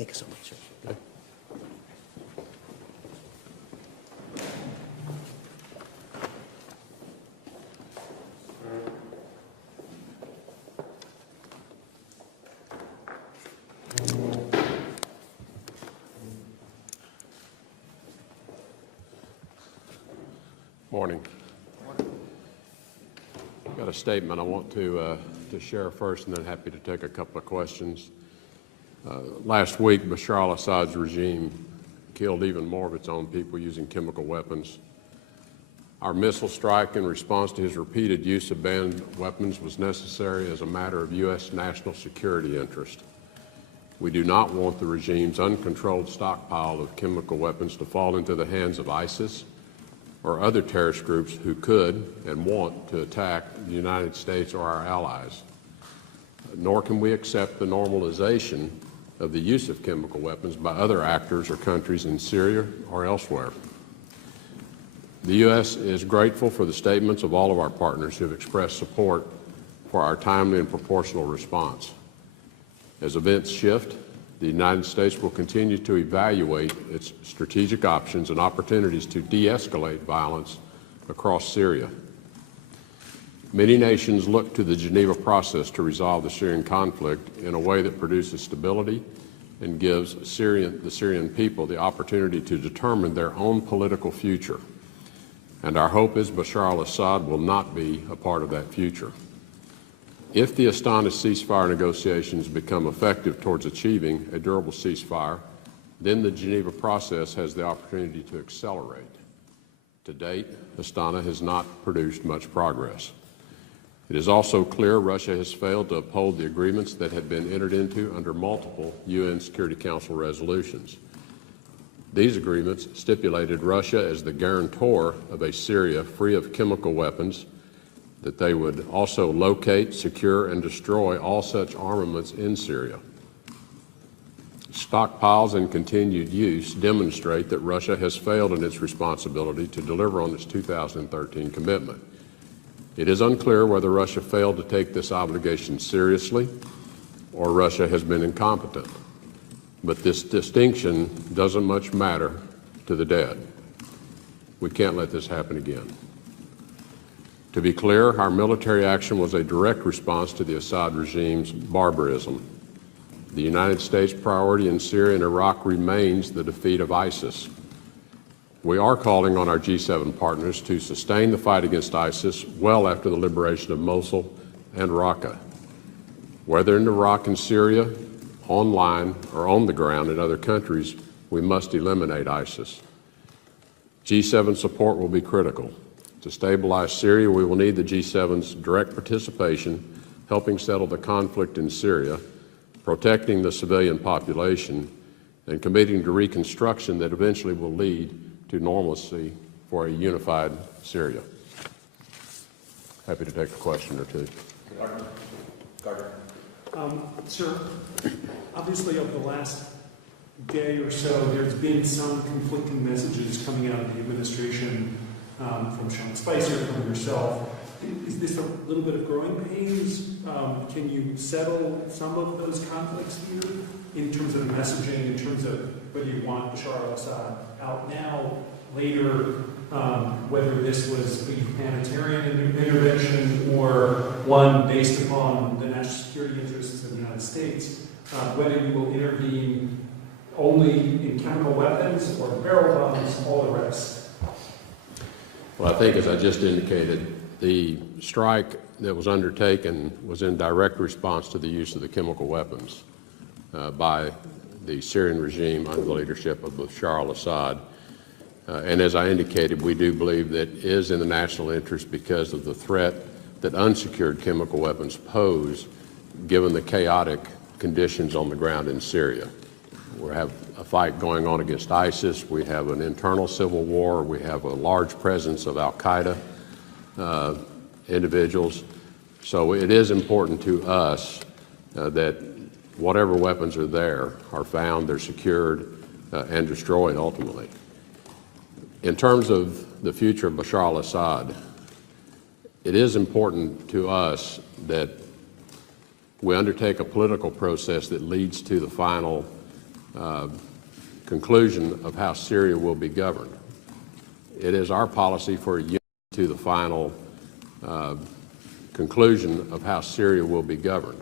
Thank you so much, sir. Okay. Morning. I've got a statement I want to share first, and then happy to take a couple of questions. Last week, Bashar al-Assad's regime killed even more of its own people using chemical weapons. Our missile strike in response to his repeated use of banned weapons was necessary as a matter of U.S. national security interest. We do not want the regime's uncontrolled stockpile of chemical weapons to fall into the hands of ISIS or other terrorist groups who could and want to attack the United States or our allies. Nor can we accept the normalization of the use of chemical weapons by other actors or countries in Syria or elsewhere. The U.S. is grateful for the statements of all of our partners who have expressed support for our timely and proportional response. As events shift, the United States will continue to evaluate its strategic options and opportunities to de-escalate violence across Syria. Many nations look to the Geneva process to resolve the Syrian conflict in a way that produces stability and gives the Syrian people the opportunity to determine their own political future. And our hope is Bashar al-Assad will not be a part of that future. If the Astana ceasefire negotiations become effective towards achieving a durable ceasefire, then the Geneva process has the opportunity to accelerate. To date, Astana has not produced much progress. It is also clear Russia has failed to uphold the agreements that had been entered into under multiple UN Security Council resolutions. These agreements stipulated Russia as the guarantor of a Syria free of chemical weapons, that they would also locate, secure, and destroy all such armaments in Syria. Stockpiles and continued use demonstrate that Russia has failed in its responsibility to deliver on its 2013 commitment. It is unclear whether Russia failed to take this obligation seriously or Russia has been incompetent. But this distinction doesn't much matter to the dead. We can't let this happen again. To be clear, our military action was a direct response to the Assad regime's barbarism. The United States' priority in Syria and Iraq remains the defeat of ISIS. We are calling on our G7 partners to sustain the fight against ISIS well after the liberation of Mosul and Raqqa. Whether in Iraq and Syria, online or on the ground in other countries, we must eliminate ISIS. G7 support will be critical. To stabilize Syria, we will need the G7's direct participation, helping settle the conflict in Syria, protecting the civilian population, and committing to reconstruction that eventually will lead to normalcy for a unified Syria. Happy to take a question or two. Carter. Sir, obviously over the last day or so, there's been some conflicting messages coming out of the administration from Sean Spicer, from yourself. Is this a little bit of growing pains? Can you settle some of those conflicts here in terms of messaging, in terms of whether you want Bashar al-Assad out now, later, whether this was a humanitarian intervention or one based upon the national security interests of the United States, whether you will intervene only in chemical weapons or barrel bombs, all the rest? Well, I think, as I just indicated, the strike that was undertaken was in direct response to the use of the chemical weapons by the Syrian regime under the leadership of Bashar al-Assad. And as I indicated, we do believe that it is in the national interest because of the threat that unsecured chemical weapons pose, given the chaotic conditions on the ground in Syria. We have a fight going on against ISIS. We have an internal civil war. We have a large presence of al-Qaeda individuals. So it is important to us that whatever weapons are there are found, they're secured, and destroyed ultimately. In terms of the future of Bashar al-Assad, it is important to us that we undertake a political process that leads to the final conclusion of how Syria will be governed. It is our policy for a to the final conclusion of how Syria will be governed.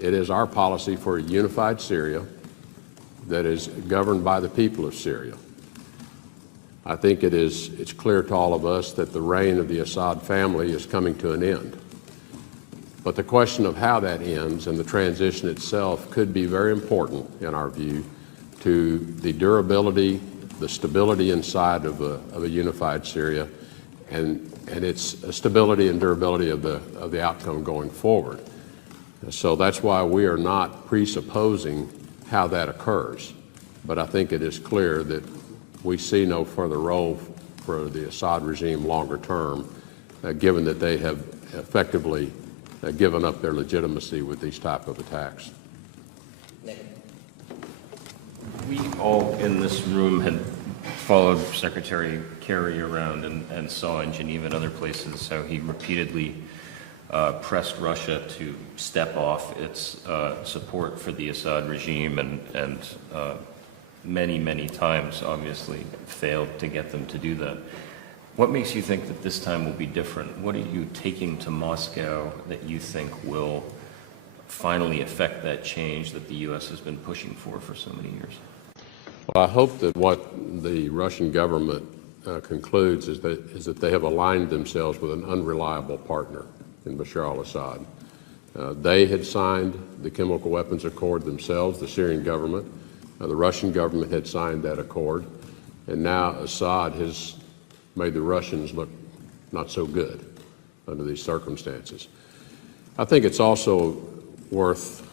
It is our policy for a unified Syria that is governed by the people of Syria. I think it's clear to all of us that the reign of the Assad family is coming to an end. But the question of how that ends and the transition itself could be very important, in our view, to the durability, the stability inside of a unified Syria, and its stability and durability of the outcome going forward. So that's why we are not presupposing how that occurs. But I think it is clear that we see no further role for the Assad regime longer term, given that they have effectively given up their legitimacy with these type of attacks. We all in this room had followed Secretary Kerry around and saw in Geneva and other places how he repeatedly pressed Russia to step off its support for the Assad regime and many times obviously failed to get them to do that. What makes you think that this time will be different? What are you taking to Moscow that you think will finally affect that change that the U.S. has been pushing for so many years? Well, I hope that what the Russian government concludes is that they have aligned themselves with an unreliable partner in Bashar al-Assad. They had signed the chemical weapons accord themselves, the Syrian government. The Russian government had signed that accord, and now Assad has made the Russians look not so good under these circumstances. I think it's also worth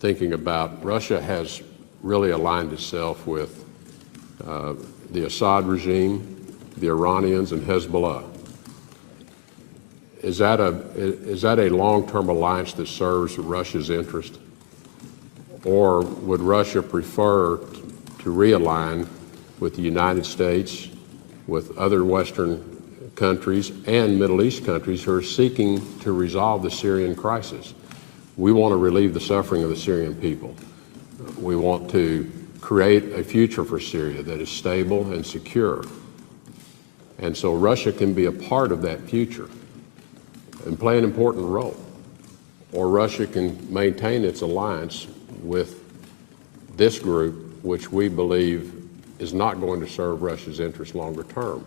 thinking about Russia has really aligned itself with the Assad regime, the Iranians, and Hezbollah. Is that a long-term alliance that serves Russia's interest? Or would Russia prefer to realign with the United States, with other Western countries and Middle East countries who are seeking to resolve the Syrian crisis? We want to relieve the suffering of the Syrian people. We want to create a future for Syria that is stable and secure. And so Russia can be a part of that future and play an important role. Or Russia can maintain its alliance with this group, which we believe is not going to serve Russia's interests longer term.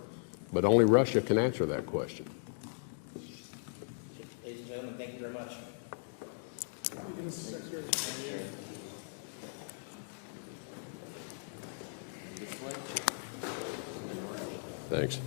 But only Russia can answer that question. Ladies and gentlemen, thank you very much. Thanks.